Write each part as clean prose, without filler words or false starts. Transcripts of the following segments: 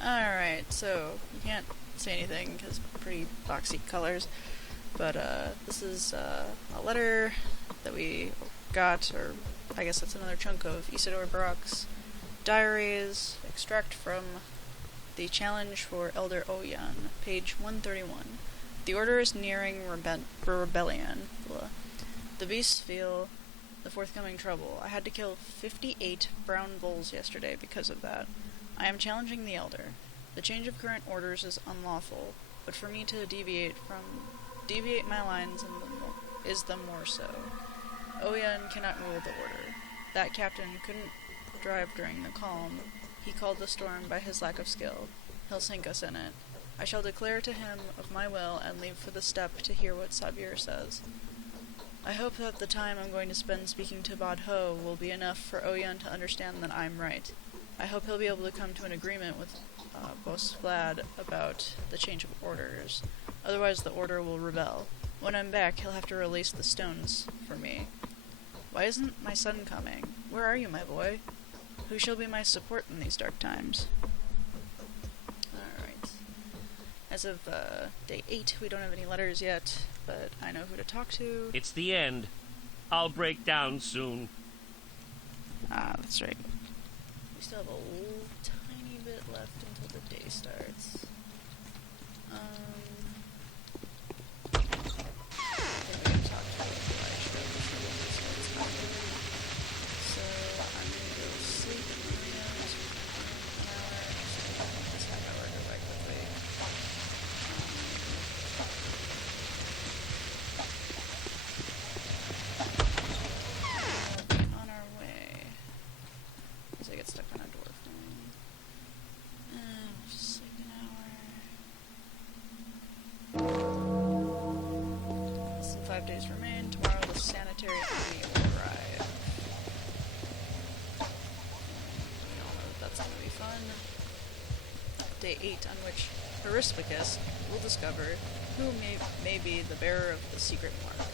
Alright, so you can't say anything because pretty boxy colors, but this is a letter that we got, or I guess that's another chunk of Isidore Barak's diaries, extract from the challenge for Elder Oyan, page 131. The order is nearing rebellion. Blah. The beasts feel the forthcoming trouble. I had to kill 58 brown bulls yesterday because of that. I am challenging the Elder. The change of current orders is unlawful, but for me to deviate my lines is the more so. Oyan cannot rule the order. That captain couldn't drive during the calm. He called the storm by his lack of skill. He'll sink us in it. I shall declare to him of my will and leave for the steppe to hear what Sabir says. I hope that the time I'm going to spend speaking to Badho will be enough for Oyan to understand that I'm right. I hope he'll be able to come to an agreement with Bos Vlad about the change of orders. Otherwise the order will rebel. When I'm back, he'll have to release the stones for me. Why isn't my son coming? Where are you, my boy? Who shall be my support in these dark times? Alright. As of day 8, we don't have any letters yet, but I know who to talk to. It's the end. I'll break down soon. Ah, that's right. We still have a tiny bit left until the day starts. I think we can talk to Elisha before the day starts either. So I'm gonna go sleep in Maria's for an hour. So this half hour go by quickly. We'll be on our way. As I get stuck on a door phone. And we'll just sleep an hour. Less than 5 days remain. Tomorrow the sanitary army will arrive. We all know that's going to be fun. Day 8, on which Haruspex will discover who may be the bearer of the secret mark.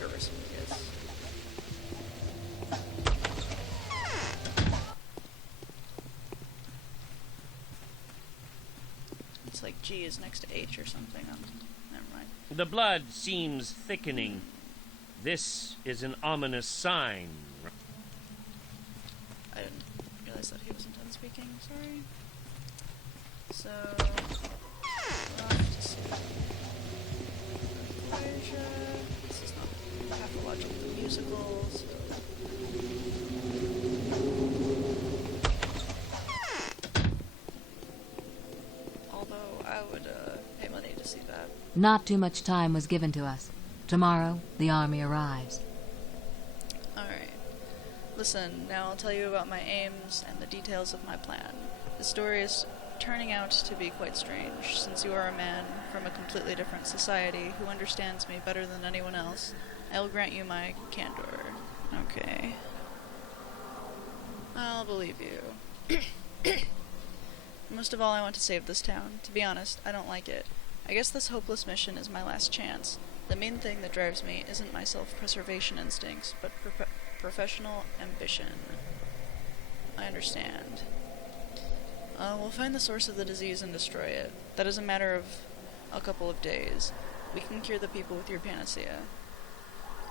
Haruspex. It's like G is next to H or something. Never mind. The blood seems thickening. This is an ominous sign. I didn't realize that he wasn't done speaking. Sorry. So, we're off to see Elijah. This is not Pathologic the musical, so. Although I would pay money to see that. Not too much time was given to us. Tomorrow, the army arrives. Alright. Listen, now I'll tell you about my aims and the details of my plan. The story is turning out to be quite strange, since you are a man from a completely different society who understands me better than anyone else. I will grant you my candor. Okay. I'll believe you. Most of all, I want to save this town. To be honest, I don't like it. I guess this hopeless mission is my last chance. The main thing that drives me isn't my self-preservation instincts, but professional ambition. I understand. We'll find the source of the disease and destroy it. That is a matter of a couple of days. We can cure the people with your panacea.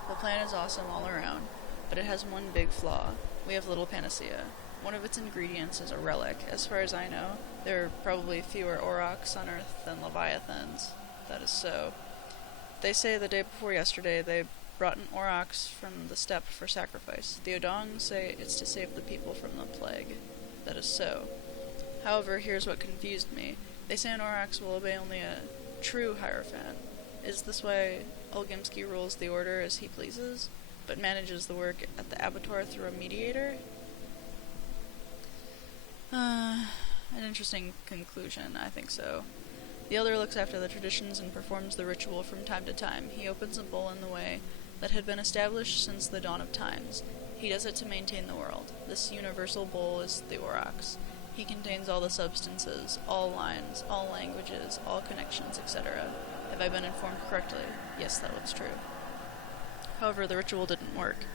The plan is awesome all around, but it has one big flaw. We have little panacea. One of its ingredients is a relic. As far as I know, there are probably fewer aurochs on Earth than leviathans. That is so. They say the day before yesterday they brought an aurochs from the steppe for sacrifice. The Odong say it's to save the people from the plague. That is so. However, here's what confused me. They say an aurochs will obey only a true Hierophant. Is this why Olgimsky rules the order as he pleases, but manages the work at the abattoir through a mediator? An interesting conclusion, I think so. The elder looks after the traditions and performs the ritual from time to time. He opens a bowl in the way that had been established since the dawn of times. He does it to maintain the world. This universal bowl is the aurochs. He contains all the substances, all lines, all languages, all connections, etc. Have I been informed correctly? Yes, that looks true. However, the ritual didn't work.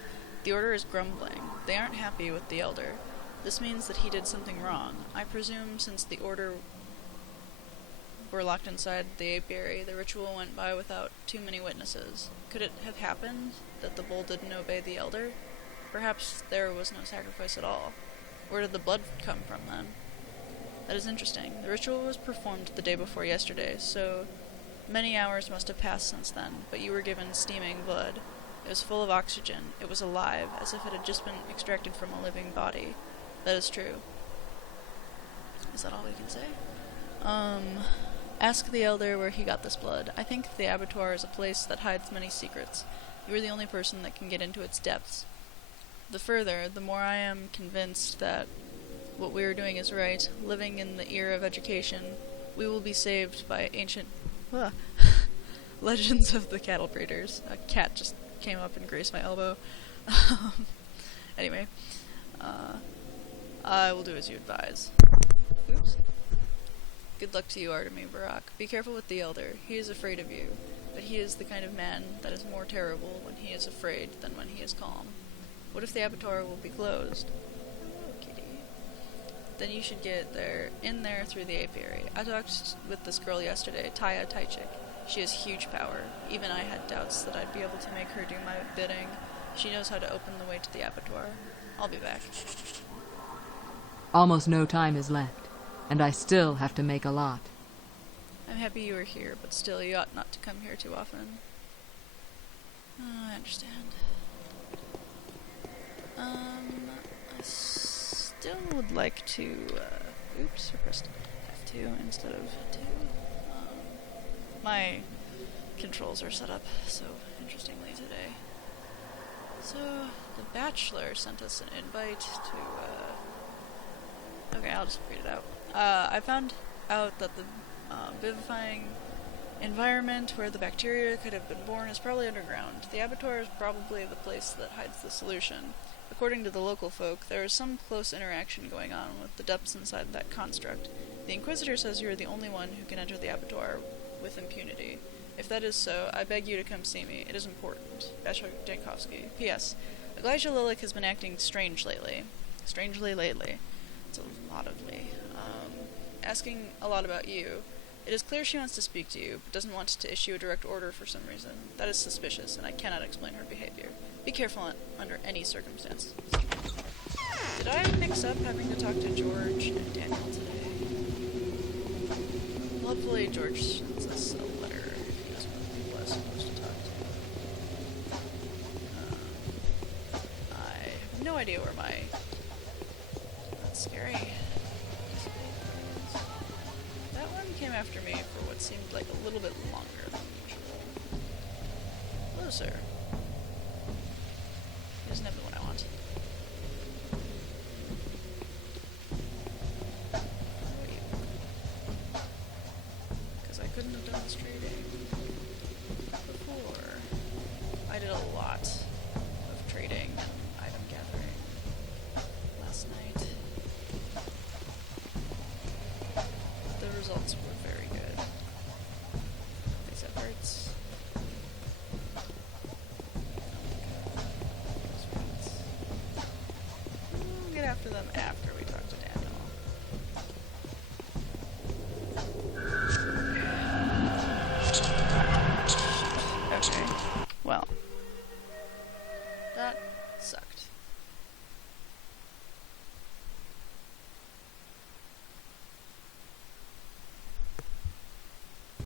The order is grumbling. They aren't happy with the elder. This means that he did something wrong. I presume since the Order were locked inside the apiary, the ritual went by without too many witnesses. Could it have happened that the bull didn't obey the Elder? Perhaps there was no sacrifice at all. Where did the blood come from, then? That is interesting. The ritual was performed the day before yesterday, so many hours must have passed since then, but you were given steaming blood. It was full of oxygen. It was alive, as if it had just been extracted from a living body. That is true. Is that all we can say? Ask the Elder where he got this blood. I think the abattoir is a place that hides many secrets. You are the only person that can get into its depths. The further, the more I am convinced that what we are doing is right. Living in the era of education, we will be saved by ancient legends of the cattle breeders. A cat just came up and grazed my elbow. Anyway, I will do as you advise. Oops. Good luck to you, Artemy Barak. Be careful with the Elder. He is afraid of you, but he is the kind of man that is more terrible when he is afraid than when he is calm. What if the abattoir will be closed? Then you should get in there through the apiary. I talked with this girl yesterday, Taya Taichik. She has huge power. Even I had doubts that I'd be able to make her do my bidding. She knows how to open the way to the abattoir. I'll be back. Almost no time is left, and I still have to make a lot. I'm happy you are here, but still you ought not to come here too often. I understand. I still would like to, oops, I pressed F2 instead of 2. My controls are set up so interestingly today. So, the Bachelor sent us an invite to, okay, I'll just read it out. I found out that the vivifying environment where the bacteria could have been born is probably underground. The abattoir is probably the place that hides the solution. According to the local folk, there is some close interaction going on with the depths inside that construct. The Inquisitor says you are the only one who can enter the abattoir with impunity. If that is so, I beg you to come see me. It is important. Bachelor Dankovsky. P.S. Elijah Lilik has been acting strange lately. Strangely lately. It's a lot of me. Asking a lot about you. It is clear she wants to speak to you, but doesn't want to issue a direct order for some reason. That is suspicious, and I cannot explain her behavior. Be careful under any circumstance. Did I mix up having to talk to George and Daniel today? Well, hopefully George sends us a letter if he was one of the people I was supposed to talk to. I have no idea where my... That's scary. That one came after me for what seemed like a little bit longer than usual. Hello, sir. He doesn't have the one I want. Because I couldn't have done this trading before. I did a lot of trading